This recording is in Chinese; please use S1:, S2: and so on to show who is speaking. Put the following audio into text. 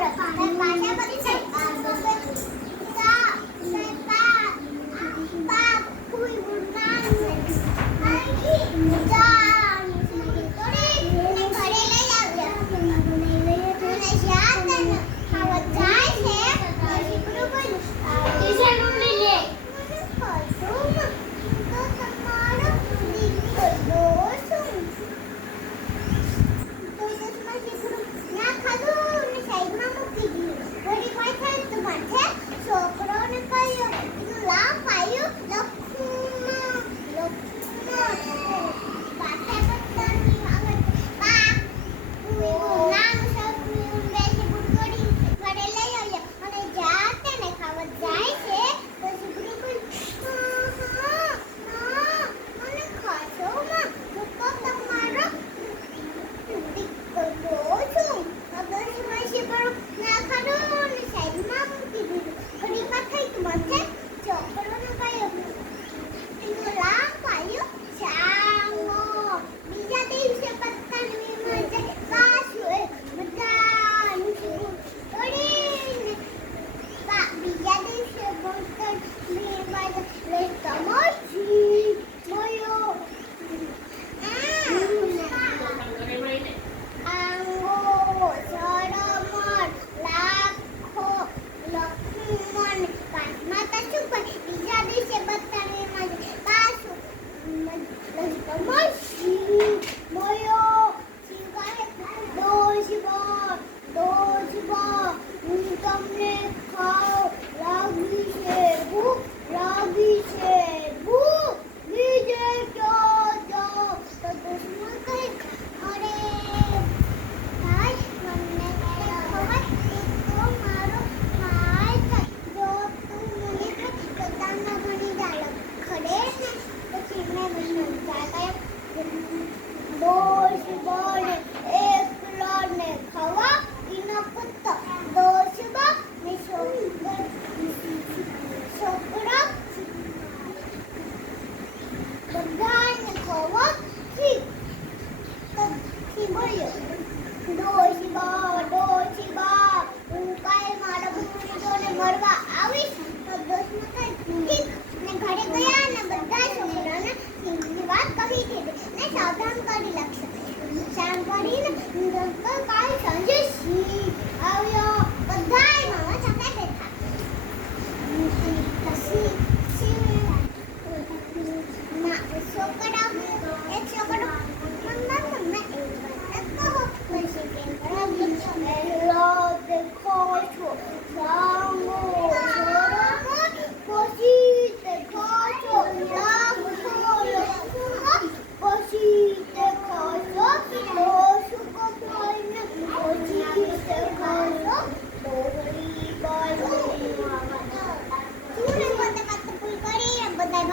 S1: Điện. 会有，你给我。